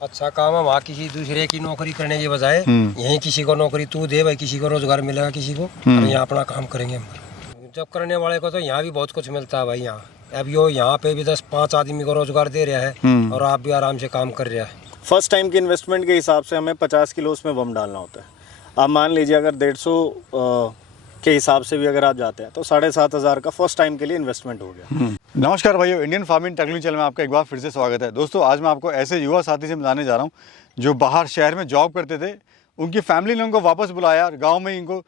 अच्छा काम है वहाँ किसी दूसरे की नौकरी करने के बजाय यहीं किसी को नौकरी तू दे भाई, किसी को रोजगार मिलेगा, किसी को और यहाँ अपना काम करेंगे हम। जब करने वाले को तो यहाँ भी बहुत कुछ मिलता है भाई। यहाँ अब यो यहाँ पे भी 10-5 आदमी को रोजगार दे रहा है और आप भी आराम से काम कर रहा है। फर्स्ट टाइम की इन्वेस्टमेंट के हिसाब से हमें 50 किलो उसमें बम डालना होता है। आप मान लीजिए अगर 150 के हिसाब से भी अगर आप जाते हैं तो 7,500 का फर्स्ट टाइम के लिए इन्वेस्टमेंट हो गया। नमस्कार भाइयों, इंडियन फार्मिंग टेक्नोलॉजी चैनल में आपका एक बार फिर से स्वागत है। दोस्तों आज मैं आपको ऐसे युवा साथी से मिलाने जा रहा हूं जो बाहर शहर में जॉब करते थे। उनकी फैमिली ने उनको वापस बुलाया और गाँव में इनको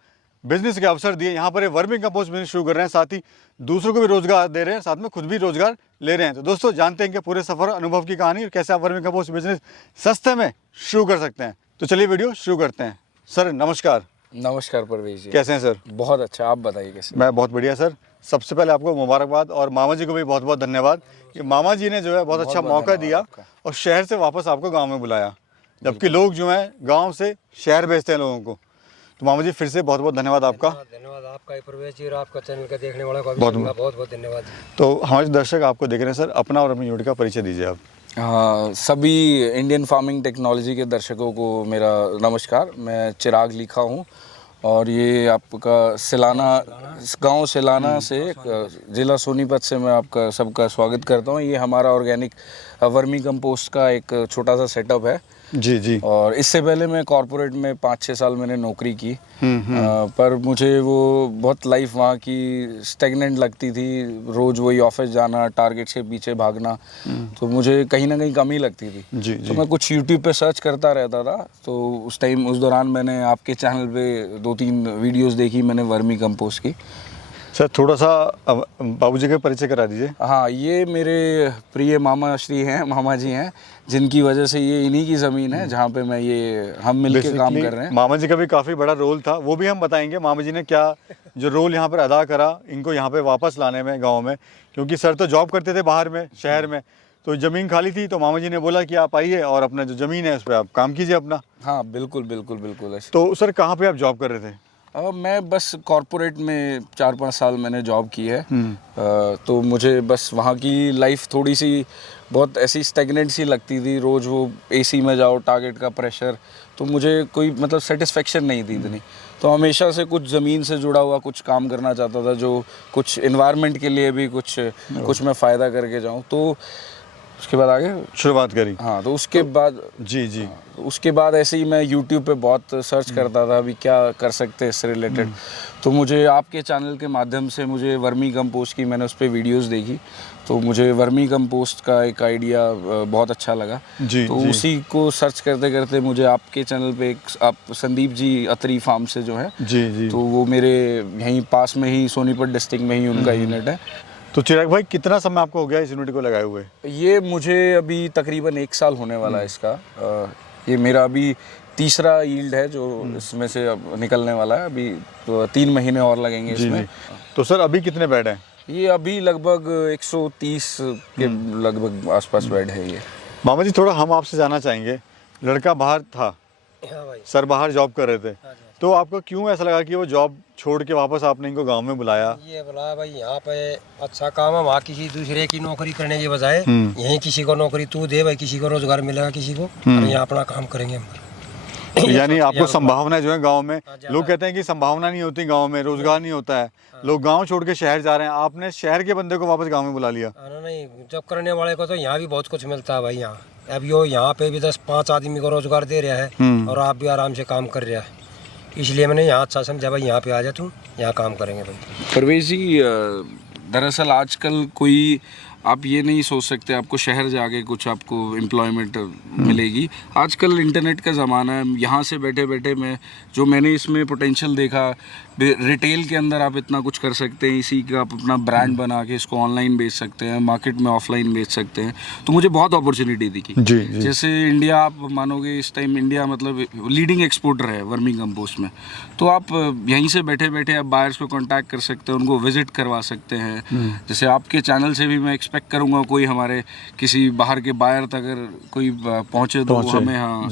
बिजनेस के अवसर दिए। यहाँ पर वर्मी कंपोस्ट बिजनेस शुरू कर रहे हैं, साथ ही दूसरों को भी रोजगार दे रहे हैं, साथ में खुद भी रोजगार ले रहे हैं। तो दोस्तों जानते हैं कि पूरे सफर अनुभव की कहानी और कैसे आप वर्मी कंपोस्ट बिजनेस सस्ते में शुरू कर सकते हैं। तो चलिए वीडियो शुरू करते हैं। सर नमस्कार। नमस्कार परवेश जी, कैसे हैं सर? बहुत अच्छा, आप बताइए कैसे? मैं बहुत बढ़िया सर। सबसे पहले आपको मुबारकबाद और मामा जी को भी बहुत बहुत धन्यवाद कि मामा जी ने जो है बहुत अच्छा मौका दिया और शहर से वापस आपको गांव में बुलाया, जबकि लोग जो हैं गांव से शहर भेजते हैं लोगों को। तो मामा जी फिर से बहुत बहुत धन्यवाद आपका। धन्यवाद आपका ही प्रवेश जी और आपका चैनल का देखने वाला को बहुत बहुत धन्यवाद। तो हमारे दर्शक आपको देख रहे हैं सर, अपना और अपनी यूनिट का परिचय दीजिए आप। हाँ, सभी इंडियन फार्मिंग टेक्नोलॉजी के दर्शकों को मेरा नमस्कार। मैं चिराग लिखा हूँ और ये आपका गांव सिलाना से ज़िला सोनीपत से मैं आपका सबका स्वागत करता हूँ। ये हमारा ऑर्गेनिक वर्मी कंपोस्ट का एक छोटा सा सेटअप है जी जी। और इससे पहले मैं कॉरपोरेट में 5-6 साल मैंने नौकरी की, पर मुझे वो बहुत लाइफ वहाँ की स्टैग्नेंट लगती थी। रोज़ वही ऑफिस जाना, टारगेट के पीछे भागना, तो मुझे कहीं ना कहीं कमी लगती थी। जी तो जी। मैं कुछ यूट्यूब पे सर्च करता रहता था। तो उस दौरान मैंने आपके चैनल पे 2-3 वीडियोस देखी मैंने वर्मी कंपोस्ट की। सर थोड़ा सा बाबूजी का परिचय करा दीजिए। हाँ, ये मेरे प्रिय मामा श्री हैं, मामा जी हैं, जिनकी वजह से ये इन्हीं की ज़मीन है जहाँ पे हम मिलके काम कर रहे हैं। मामा जी का भी काफ़ी बड़ा रोल था, वो भी हम बताएंगे मामा जी ने क्या जो रोल यहाँ पर अदा करा इनको यहाँ पे वापस लाने में गाँव में, क्योंकि सर तो जॉब करते थे बाहर में शहर में, तो ज़मीन खाली थी। तो मामा जी ने बोला कि आप आइए और अपना जो ज़मीन है उस पर आप काम कीजिए अपना। हाँ बिल्कुल बिल्कुल बिल्कुल ऐसे। तो सर कहाँ पे आप जॉब कर रहे थे? मैं बस कॉरपोरेट में 4-5 साल मैंने जॉब की है। तो मुझे बस वहाँ की लाइफ थोड़ी सी बहुत ऐसी स्टैग्नेंट सी लगती थी। रोज़ वो एसी में जाओ, टारगेट का प्रेशर, तो मुझे कोई मतलब सेटिस्फेक्शन नहीं थी इतनी। तो हमेशा से कुछ ज़मीन से जुड़ा हुआ कुछ काम करना चाहता था, जो कुछ एनवायरनमेंट के लिए भी कुछ मैं फ़ायदा करके जाऊँ। तो उसके बाद आगे शुरुआत करी। हाँ, तो उसके बाद जी जी। तो उसके बाद ऐसे ही मैं यूट्यूब पे बहुत सर्च करता था अभी क्या कर सकते हैं इससे रिलेटेड। तो मुझे आपके चैनल के माध्यम से मुझे वर्मी कंपोस्ट की मैंने उस पर वीडियोस देखी, तो मुझे वर्मी कंपोस्ट का एक आइडिया बहुत अच्छा लगा। जी तो जी। उसी को सर्च करते करते मुझे आपके चैनल पे आप संदीप जी अत्री फार्म से जो है, जी जी। तो वो मेरे यहीं पास में ही सोनीपत डिस्ट्रिक्ट में ही उनका यूनिट है। तो चिराग भाई कितना समय आपको हो गया इस यूनिट को लगाए हुए? ये मुझे अभी तकरीबन 1 साल होने वाला है इसका। ये मेरा अभी तीसरा यील्ड है जो इसमें से अब निकलने वाला है। अभी तो 3 महीने और लगेंगे इसमें। तो सर अभी कितने बेड हैं? ये अभी लगभग 130 के लगभग आसपास बेड है ये। मामा जी थोड़ा हम आपसे जानना चाहेंगे, लड़का बाहर था, हाँ भाई। सर बाहर जॉब कर रहे थे, तो आपको क्यों ऐसा लगा कि वो जॉब छोड़ के वापस आपने इनको गांव में बुलाया? ये बुलाया भाई, यहाँ पे अच्छा काम है वहाँ किसी दूसरे की नौकरी करने के बजाय यहीं किसी को नौकरी तू दे भाई, किसी को रोजगार मिलेगा, किसी को और यहाँ अपना काम करेंगे हम। यानी आपको संभावना जो है गांव में, लोग कहते हैं कि संभावना नहीं होती गांव में, रोजगार नहीं होता है, लोग गांव छोड़ के शहर जा रहे हैं, आपने शहर के बंदे को वापस गांव में बुला लिया। नहीं, जब करने वाले को तो यहाँ भी बहुत कुछ मिलता है भाई। यहाँ अब यो यहाँ पे भी 10-5 आदमी को रोजगार दे रहा है और आप भी आराम से काम कर रहा है, इसलिए मैंने यहाँ अच्छा समझा भाई, यहाँ पे आ जा तू, यहाँ काम करेंगे भाई। परवेश जी, दरअसल आजकल कोई आप ये नहीं सोच सकते आपको शहर जाके कुछ आपको एम्प्लॉयमेंट मिलेगी। आजकल इंटरनेट का ज़माना है, यहाँ से बैठे बैठे मैंने इसमें पोटेंशियल देखा, रिटेल के अंदर आप इतना कुछ कर सकते हैं। इसी का आप अपना ब्रांड बना के इसको ऑनलाइन बेच सकते हैं, मार्केट में ऑफलाइन बेच सकते हैं। तो मुझे बहुत अपॉर्चुनिटी दिखी। जी, जी। जैसे इंडिया, आप मानोगे इस टाइम इंडिया मतलब लीडिंग एक्सपोर्टर है वर्मी कंपोस्ट में। तो आप यहीं से बैठे बैठे आप बायर्स को कांटेक्ट कर सकते हैं, उनको विजिट करवा सकते हैं। जैसे आपके चैनल से भी मैं एक्सपेक्ट करूँगा कोई हमारे किसी बाहर के बायर तक अगर कोई पहुँचे तो हमें हाँ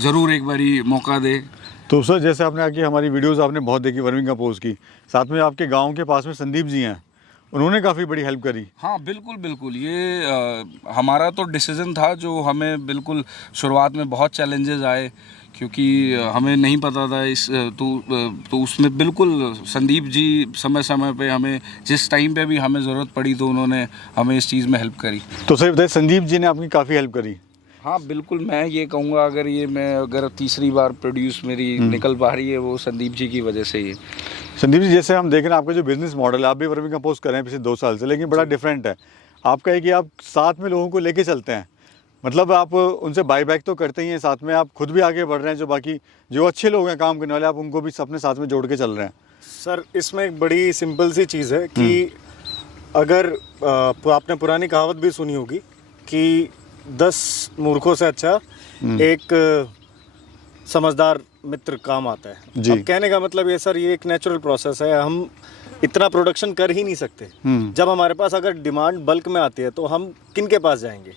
ज़रूर एक बारी मौका दे। तो सर जैसे आपने आके हमारी वीडियोस आपने बहुत देखी वर्मी कंपोस्ट की, साथ में आपके गांव के पास में संदीप जी हैं, उन्होंने काफ़ी बड़ी हेल्प करी। हाँ बिल्कुल बिल्कुल, ये हमारा तो डिसीज़न था जो हमें बिल्कुल शुरुआत में बहुत चैलेंजेस आए, क्योंकि हमें नहीं पता था तो उसमें बिल्कुल संदीप जी समय समय पे हमें जिस टाइम पे भी हमें ज़रूरत पड़ी तो उन्होंने हमें इस चीज़ में हेल्प करी। तो सही बताइए, संदीप जी ने आपकी काफ़ी हेल्प करी। हाँ बिल्कुल, मैं ये कहूँगा अगर तीसरी बार प्रोड्यूस मेरी निकल पा रही है वो संदीप जी की वजह से ही है। संदीप जी, जैसे हम देख रहे हैं आपका जो बिजनेस मॉडल है, आप भी वर्मी कंपोस्ट कर रहे हैं पिछले 2 साल से, लेकिन बड़ा डिफरेंट है। आपका है कि आप साथ में लोगों को लेके चलते हैं, मतलब आप उनसे बाई बैक तो करते ही हैं, साथ में आप खुद भी आगे बढ़ रहे हैं। जो बाकी जो अच्छे लोग हैं काम करने वाले, आप उनको भी अपने साथ में जोड़ के चल रहे हैं। सर इसमें एक बड़ी सिंपल सी चीज़ है कि अगर आपने पुरानी कहावत भी सुनी होगी कि 10 मूर्खों से अच्छा एक समझदार मित्र काम आता है। जी। अब कहने का मतलब ये सर, ये एक नेचुरल प्रोसेस है। हम इतना प्रोडक्शन कर ही नहीं सकते। जब हमारे पास अगर डिमांड बल्क में आती है तो हम किन के पास जाएंगे?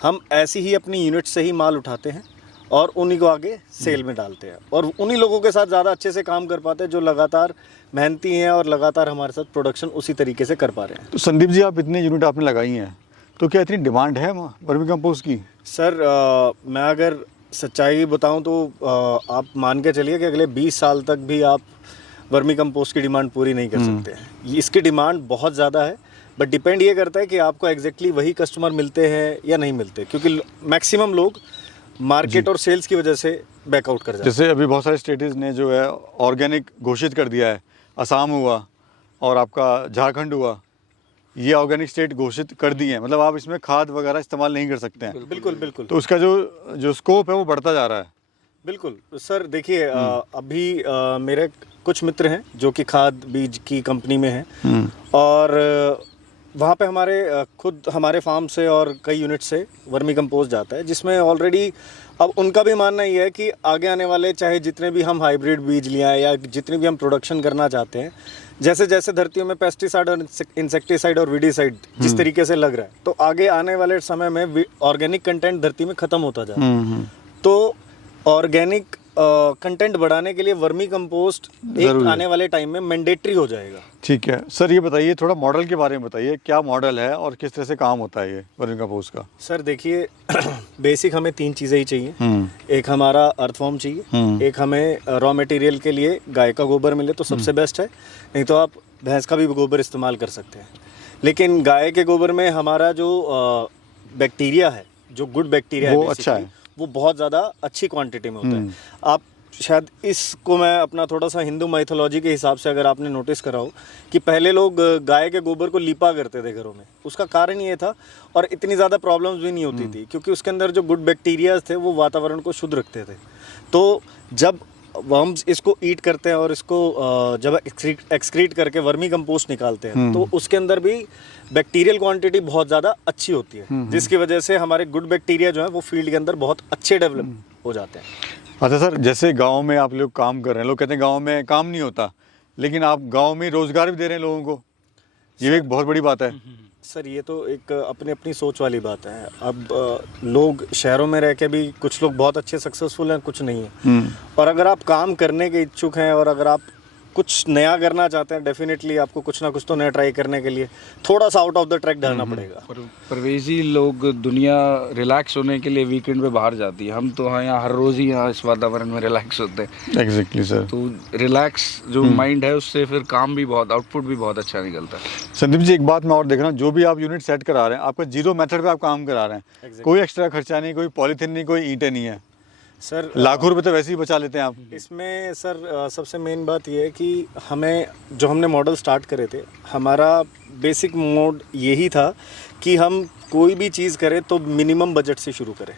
हम ऐसी ही अपनी यूनिट से ही माल उठाते हैं और उन्हीं को आगे सेल में डालते हैं, और उन्हीं लोगों के साथ ज़्यादा अच्छे से काम कर पाते हैं जो लगातार मेहनती हैं और लगातार हमारे साथ प्रोडक्शन उसी तरीके से कर पा रहे हैं। तो संदीप जी, आप इतनी यूनिट आपने लगाई हैं, तो क्या इतनी डिमांड है वर्मी कंपोस्ट की? सर मैं अगर सच्चाई बताऊं तो आप मान के चलिए कि अगले 20 साल तक भी आप वर्मी कंपोस्ट की डिमांड पूरी नहीं कर सकते। इसकी डिमांड बहुत ज़्यादा है, बट डिपेंड ये करता है कि आपको एग्जैक्टली वही कस्टमर मिलते हैं या नहीं मिलते, क्योंकि मैक्सिमम लोग मार्केट और सेल्स की वजह से बैकआउट कर जाते हैं। जैसे अभी बहुत सारे स्टेट्स ने जो है ऑर्गेनिक घोषित कर दिया है, असम हुआ और आपका झारखंड हुआ, ये ऑर्गेनिक स्टेट घोषित कर दिए हैं, मतलब आप इसमें खाद वगैरह इस्तेमाल नहीं कर सकते हैं। बिल्कुल बिल्कुल। तो उसका जो स्कोप है वो बढ़ता जा रहा है। बिल्कुल सर, देखिए अभी मेरे कुछ मित्र हैं जो कि खाद बीज की कंपनी में हैं, और वहाँ पे खुद हमारे फार्म से और कई यूनिट से वर्मी कंपोस्ट जाता है, जिसमें ऑलरेडी अब उनका भी मानना ये है कि आगे आने वाले चाहे जितने भी हम हाइब्रिड बीज लिए हैं या जितने भी हम प्रोडक्शन करना चाहते हैं, जैसे जैसे धरतियों में पेस्टिसाइड और इंसेक्टिसाइड और वीडिसाइड जिस तरीके से लग रहा है, तो आगे आने वाले समय में ऑर्गेनिक कंटेंट धरती में ख़त्म होता जा रहा है। तो ऑर्गेनिक कंटेंट बढ़ाने के लिए वर्मी कंपोस्ट एक आने वाले टाइम में मैंडेटरी हो जाएगा। ठीक है सर, ये बताइए थोड़ा मॉडल के बारे में बताइए, क्या मॉडल है और किस तरह से काम होता है ये वर्मी कंपोस्ट का? सर देखिए बेसिक हमें 3 चीज़ें ही चाहिए। एक हमारा अर्थवॉर्म चाहिए, एक हमें रॉ मटेरियल के लिए गाय का गोबर मिले तो सबसे बेस्ट है, नहीं तो आप भैंस का भी गोबर इस्तेमाल कर सकते हैं। लेकिन गाय के गोबर में हमारा जो बैक्टीरिया है, जो गुड बैक्टीरिया वो है, अच्छा है, वो बहुत ज़्यादा अच्छी क्वांटिटी में होता है। आप शायद इसको मैं अपना थोड़ा सा हिंदू माइथोलॉजी के हिसाब से अगर आपने नोटिस करा हो कि पहले लोग गाय के गोबर को लिपा करते थे घरों में, उसका कारण ये था, और इतनी ज़्यादा प्रॉब्लम्स भी नहीं होती थी क्योंकि उसके अंदर जो गुड बैक्टीरियाज थे वो वातावरण को शुद्ध रखते थे। तो जब हम इसको ईट करते हैं और इसको जब एक्सक्रीट करके वर्मी कंपोस्ट निकालते हैं तो उसके अंदर भी बैक्टीरियल क्वांटिटी बहुत ज़्यादा अच्छी होती है, जिसकी वजह से हमारे गुड बैक्टीरिया जो है वो फील्ड के अंदर बहुत अच्छे डेवलप हो जाते हैं। अच्छा सर, जैसे गांव में आप लोग काम कर रहे हैं, लोग कहते हैं गांव में काम नहीं होता, लेकिन आप गांव में रोजगार भी दे रहे हैं लोगों को, ये भी एक बहुत बड़ी बात है। सर ये तो एक अपनी अपनी सोच वाली बात है। अब लोग शहरों में रह के भी कुछ लोग बहुत अच्छे सक्सेसफुल हैं, कुछ नहीं है। और अगर आप काम करने के इच्छुक हैं और अगर आप कुछ नया करना चाहते हैं, डेफिनेटली आपको कुछ ना कुछ तो नया ट्राई करने के लिए थोड़ा सा आउट ऑफ द ट्रैक ढलना पड़ेगा। परवेजी लोग दुनिया रिलैक्स होने के लिए वीकेंड पे बाहर जाती है, हम तो यहाँ हर रोज़ ही यहाँ इस वातावरण में रिलैक्स होते हैं। Exactly sir. तो रिलैक्स जो माइंड है उससे फिर काम भी बहुत, आउटपुट भी बहुत अच्छा निकलता है। संदीप जी, एक बात मैं और देख रहा हूँ, जो भी आप यूनिट सेट करा रहे हैं, आपका 0 मेथड पे आप काम करा रहे हैं, कोई एक्स्ट्रा खर्चा नहीं, कोई पॉलीथिन नहीं, कोई ईंटें नहीं है। सर लाखों रुपए तो वैसे ही बचा लेते हैं आप। इसमें सर सबसे मेन बात ये है कि हमें जो हमने मॉडल स्टार्ट करे थे, हमारा बेसिक मोड यही था कि हम कोई भी चीज़ करें तो मिनिमम बजट से शुरू करें,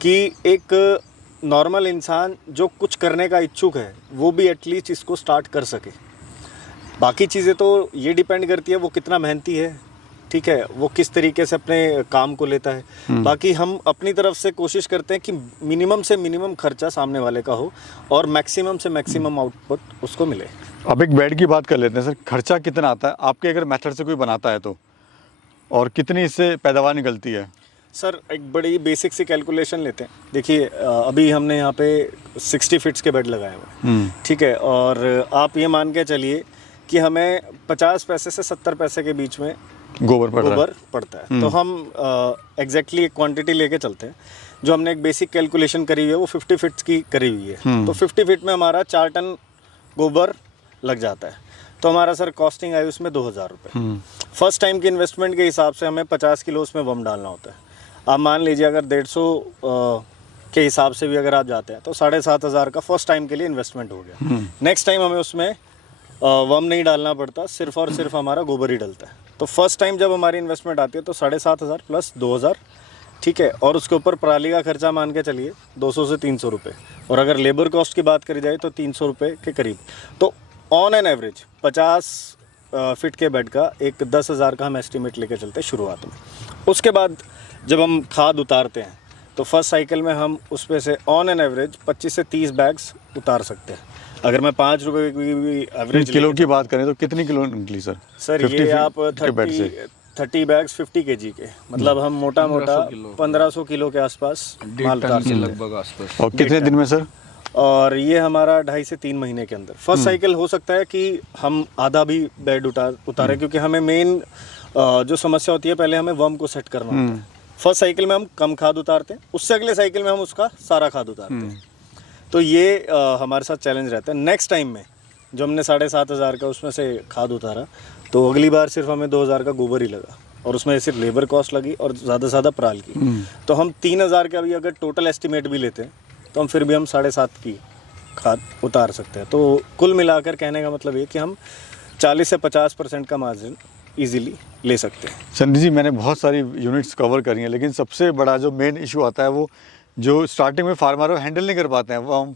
कि एक नॉर्मल इंसान जो कुछ करने का इच्छुक है वो भी एटलीस्ट इसको स्टार्ट कर सके। बाकी चीज़ें तो ये डिपेंड करती है वो कितना मेहनती है, ठीक है, वो किस तरीके से अपने काम को लेता है। बाकी हम अपनी तरफ से कोशिश करते हैं कि मिनिमम से मिनिमम खर्चा सामने वाले का हो और मैक्सिमम से मैक्सिमम आउटपुट उसको मिले। अब एक बेड की बात कर लेते हैं सर, खर्चा कितना आता है आपके अगर मेथड से कोई बनाता है तो, और कितनी इससे पैदावार निकलती है? सर एक बड़ी बेसिक सी कैलकुलेशन लेते हैं। देखिए अभी हमने यहाँ पे 60 फीट्स के बेड लगाए हुए हैं, ठीक है, और आप ये मान के चलिए कि हमें 50 पैसे से 70 पैसे के बीच में गोबर पड़ रहा है। गोबर पड़ता है। तो हम एग्जैक्टली एक क्वांटिटी लेके चलते हैं। जो हमने एक बेसिक कैलकुलेशन करी हुई है वो 50 फीट की करी हुई है। तो 50 फीट में हमारा 4 टन गोबर लग जाता है। तो हमारा सर कॉस्टिंग आई उसमें 2000 रुपये। फर्स्ट टाइम की इन्वेस्टमेंट के हिसाब से हमें 50 किलो उसमें वम डालना होता है। आप मान लीजिए अगर 150 के हिसाब से भी अगर आप जाते हैं तो 7500 का फर्स्ट टाइम के लिए इन्वेस्टमेंट हो गया। नेक्स्ट टाइम हमें उसमें वम नहीं डालना पड़ता, सिर्फ और सिर्फ हमारा गोबर ही डलता है। तो फर्स्ट टाइम जब हमारी इन्वेस्टमेंट आती है तो 7500 प्लस 2000, ठीक है, और उसके ऊपर पराली का खर्चा मान के चलिए 200 से 300 रुपये, और अगर लेबर कॉस्ट की बात करी जाए तो 300 रुपये के करीब। तो ऑन एन एवरेज 50 फीट के बेड का एक 10,000 का हम एस्टिमेट लेके चलते हैं शुरुआत में। उसके बाद जब हम खाद उतारते हैं तो फर्स्ट साइकिल में हम उस पे से ऑन एन एवरेज 25 से 30 बैग्स उतार सकते हैं। अगर मैं 5 रुपये की भी एवरेज किलो की बात करें तो कितनी किलो निकली सर? सर 50 ये आप के बेड से। 30 बैग्स 50 kg के, मतलब हम मोटा मोटा 1500 किलो के आसपास माल उतार सकते हैं लगभग आसपास। और कितने दिन में सर? और ये हमारा 2.5 से 3 महीने के अंदर। फर्स्ट साइकिल हो सकता है कि हम आधा भी बेड उतारे, क्योंकि हमें मेन जो समस्या होती है पहले हमें वर्म को सेट करना होता है। फर्स्ट साइकिल में हम कम खाद उतारते हैं, उससे अगले साइकिल में हम उसका सारा खाद उतारते हैं। तो ये हमारे साथ चैलेंज रहता है। नेक्स्ट टाइम में जो हमने 7500 का उसमें से खाद उतारा तो अगली बार सिर्फ हमें 2000 का गोबर ही लगा, और उसमें सिर्फ लेबर कॉस्ट लगी और ज़्यादा से ज़्यादा पराल की। तो हम 3000 का भी अगर टोटल एस्टिमेट भी लेते हैं तो हम फिर भी हम 7.5 की खाद उतार सकते हैं। तो कुल मिलाकर कहने का मतलब ये कि हम 40 से 50% का मार्जिन इजीली ले सकते हैं। संदीप जी, मैंने बहुत सारी यूनिट्स कवर करी हैं, लेकिन सबसे बड़ा जो मेन इशू आता है वो जो स्टार्टिंग में फार्मर हैंडल नहीं कर पाते हैं, वो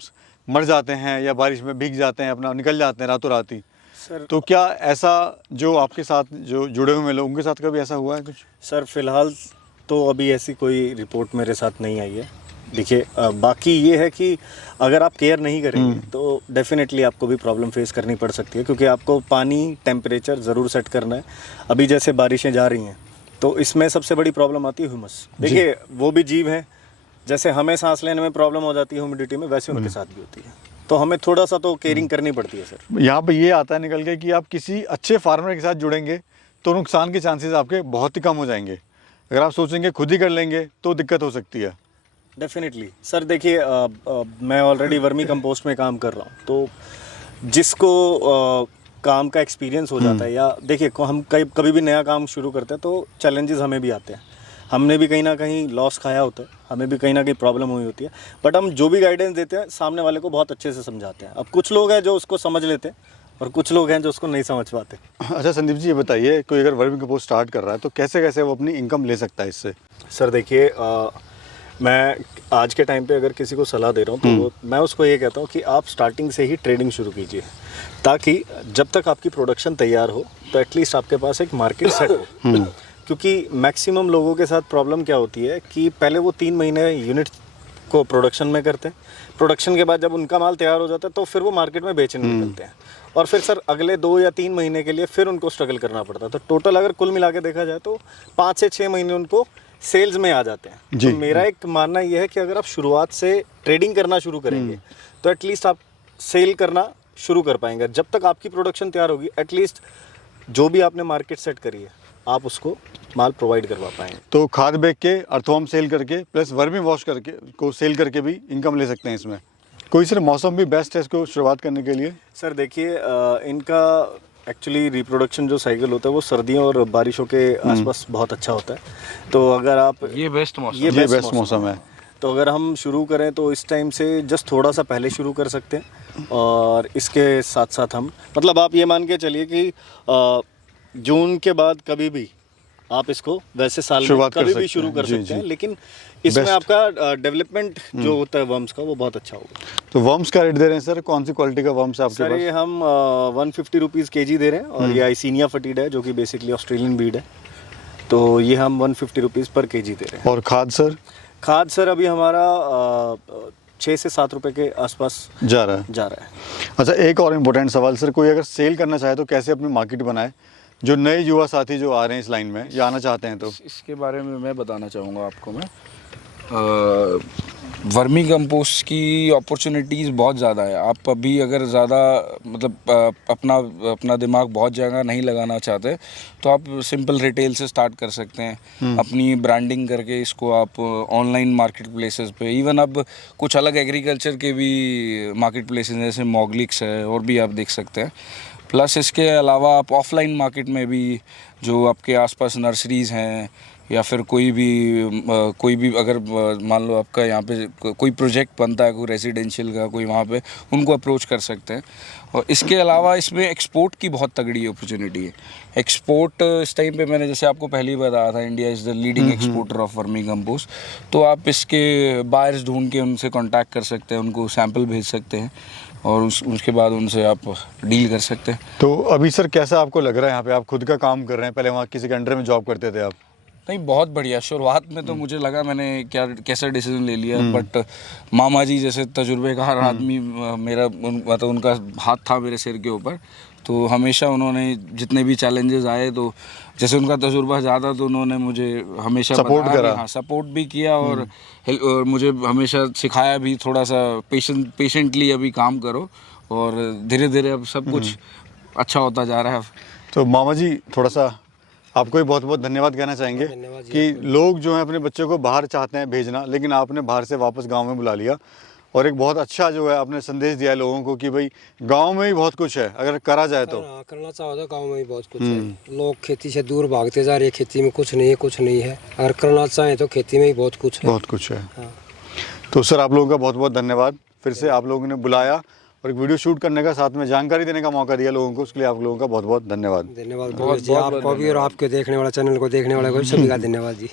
मर जाते हैं या बारिश में भीग जाते हैं, अपना निकल जाते हैं रातों रात ही। सर तो क्या ऐसा जो आपके साथ जो जुड़े हुए लोग उनके साथ कभी ऐसा हुआ है कुछ? सर फिलहाल तो अभी ऐसी कोई रिपोर्ट मेरे साथ नहीं आई है। देखिए बाकी ये है कि अगर आप केयर नहीं करेंगे तो डेफिनेटली आपको भी प्रॉब्लम फेस करनी पड़ सकती है, क्योंकि आपको पानी टेम्परेचर ज़रूर सेट करना है। अभी जैसे बारिशें जा रही हैं तो इसमें सबसे बड़ी प्रॉब्लम आती है ह्यूमस। देखिए वो भी जीव हैं, जैसे हमें सांस लेने में प्रॉब्लम हो जाती है ह्यूमिडिटी में, वैसे उनके साथ भी होती है। तो हमें थोड़ा सा तो केयरिंग करनी पड़ती है सर। यहाँ पे ये आता है निकल के कि आप किसी अच्छे फार्मर के साथ जुड़ेंगे तो नुकसान के चांसेस आपके बहुत ही कम हो जाएंगे। अगर आप सोचेंगे खुद ही कर लेंगे तो दिक्कत हो सकती है। Definitely sir. देखिए मैं ऑलरेडी वर्मी कंपोस्ट में काम कर रहा हूँ, तो जिसको काम का एक्सपीरियंस हो जाता है, या देखिए हम कभी भी नया काम शुरू करते हैं तो चैलेंजेस हमें भी आते हैं। हमने भी कहीं ना कहीं लॉस खाया होता है, हमें भी कहीं ना कहीं प्रॉब्लम हुई होती है, बट हम जो भी गाइडेंस देते हैं सामने वाले को बहुत अच्छे से समझाते हैं। अब कुछ लोग हैं जो उसको समझ लेते हैं और कुछ लोग हैं जो उसको नहीं समझ पाते। अच्छा संदीप जी, ये बताइए, कोई अगर वर्मी कंपोस्ट स्टार्ट कर रहा है तो कैसे कैसे वो अपनी इनकम ले सकता है इससे? सर देखिए मैं आज के टाइम पे अगर किसी को सलाह दे रहा हूँ तो मैं उसको ये कहता हूँ कि आप स्टार्टिंग से ही ट्रेडिंग शुरू कीजिए, ताकि जब तक आपकी प्रोडक्शन तैयार हो तो एटलीस्ट आपके पास एक मार्केट सेट हो। क्योंकि मैक्सिमम लोगों के साथ प्रॉब्लम क्या होती है कि पहले वो 3 महीने यूनिट को प्रोडक्शन में करते हैं, प्रोडक्शन के बाद जब उनका माल तैयार हो जाता है तो फिर वो मार्केट में बेचने निकलते हैं, और फिर सर अगले 2 या 3 महीने के लिए फिर उनको स्ट्रगल करना पड़ता है। तो टोटल अगर कुल मिला के देखा जाए तो 5 से 6 महीने उनको सेल्स में आ जाते हैं। तो मेरा एक मानना ये है कि अगर आप शुरुआत से ट्रेडिंग करना शुरू करेंगे तो एटलीस्ट आप सेल करना शुरू कर पाएंगे। जब तक आपकी प्रोडक्शन तैयार होगी एटलीस्ट जो भी आपने मार्केट सेट करी है आप उसको माल प्रोवाइड करवा पाएंगे। तो खाद बेच के, अर्थवॉर्म सेल करके, प्लस वर्मी वॉश करके को सेल करके भी इनकम ले सकते हैं इसमें। कोई सर मौसम भी बेस्ट है इसको शुरुआत करने के लिए? सर देखिए इनका एक्चुअली रिप्रोडक्शन जो साइकिल होता है वो सर्दियों और बारिशों के आसपास बहुत अच्छा होता है। तो अगर आप ये बेस्ट मौसम, ये बेस्ट मौसम है। तो अगर हम शुरू करें तो इस टाइम से जस्ट थोड़ा सा पहले शुरू कर सकते हैं, और इसके साथ साथ हम मतलब आप ये मान के चलिए कि जून के बाद कभी भी आप इसको वैसे साल में कभी भी शुरू कर सकते हैं, लेकिन इसमें आपका डेवलपमेंट जो होता है वर्म्स का वो बहुत अच्छा होगा। तो वर्म्स का रेट दे रहे हैं सर? कौन सी क्वालिटी का वर्म्स है आपके पास? सर ये हम 150 रुपीज़ kg दे रहे हैं, और ये आइसीनिया फटीड है जो कि बेसिकली ऑस्ट्रेलियन ब्रीड है। तो ये हम 150 रुपीज़ पर kg दे रहे हैं। और खाद सर? खाद सर अभी हमारा 6 से 7 रुपए के आसपास जा रहा है। अच्छा, एक और इम्पोर्टेंट सवाल सर, कोई अगर सेल करना चाहे तो कैसे अपनी मार्केट बनाए? जो नए युवा साथी जो आ रहे हैं इस लाइन में या आना चाहते हैं तो इसके बारे में मैं बताना चाहूँगा आपको। मैं वर्मी कंपोस्ट की अपॉर्चुनिटीज़ बहुत ज़्यादा है। आप अभी अगर ज़्यादा मतलब अपना दिमाग बहुत जगह नहीं लगाना चाहते तो आप सिंपल रिटेल से स्टार्ट कर सकते हैं। अपनी ब्रांडिंग करके इसको आप ऑनलाइन मार्केट प्लेसेस पे, इवन अब कुछ अलग एग्रीकल्चर के भी मार्केट प्लेसेस जैसे मोगलिक्स है और भी आप देख सकते हैं। प्लस इसके अलावा आप ऑफलाइन मार्केट में भी जो आपके आसपास नर्सरीज़ हैं या फिर कोई भी अगर मान लो आपका यहाँ पे कोई प्रोजेक्ट बनता है, कोई रेजिडेंशियल का, कोई वहाँ पे उनको अप्रोच कर सकते हैं। और इसके अलावा इसमें एक्सपोर्ट की बहुत तगड़ी अपॉर्चुनिटी है। एक्सपोर्ट इस टाइम पे मैंने जैसे आपको पहले ही बताया था, India is the leading exporter of vermi compost. तो आप इसके बायर्स ढूंढ के उनसे कांटेक्ट कर सकते हैं, उनको सैंपल भेज सकते हैं और उसके बाद उनसे आप डील कर सकते हैं। तो अभी सर कैसा आपको लग रहा है यहाँ पे? आप खुद का काम कर रहे हैं, पहले वहाँ किसी के अंडर में जॉब करते थे आप? नहीं, बहुत बढ़िया। शुरुआत में तो मुझे लगा मैंने कैसा डिसीजन ले लिया, बट मामा जी जैसे तजुर्बेकार आदमी, मेरा मतलब उनका हाथ था मेरे सिर के ऊपर। तो हमेशा उन्होंने जितने भी चैलेंजेस आए, तो जैसे उनका तजुर्बा ज़्यादा, तो उन्होंने मुझे हमेशा सपोर्ट करा। हाँ, सपोर्ट भी किया और मुझे हमेशा सिखाया भी, थोड़ा सा पेशेंटली अभी काम करो और धीरे धीरे अब सब कुछ अच्छा होता जा रहा है। तो मामा जी थोड़ा सा आपको भी बहुत बहुत धन्यवाद कहना चाहेंगे कि लोग जो हैं अपने बच्चों को बाहर चाहते हैं भेजना, लेकिन आपने बाहर से वापस गांव में बुला लिया और एक बहुत अच्छा जो है आपने संदेश दिया है लोगों को कि भाई गांव में ही बहुत कुछ है अगर करा जाए तो। करना चाहो तो गाँव में ही बहुत कुछ है। लोग खेती से दूर भागते जा रहे हैं, खेती में कुछ नहीं है, कुछ नहीं है। अगर करना चाहें तो खेती में ही बहुत कुछ है। बहुत कुछ है। तो सर आप लोगों का बहुत बहुत धन्यवाद, फिर से आप लोगों ने बुलाया और एक वीडियो शूट करने का, साथ में जानकारी देने का मौका दिया लोगों को, उसके लिए आप लोगों का बहुत बहुत धन्यवाद। धन्यवाद आपको भी और आपके देखने वाला चैनल को देखने वाले को भी सभी का धन्यवाद जी।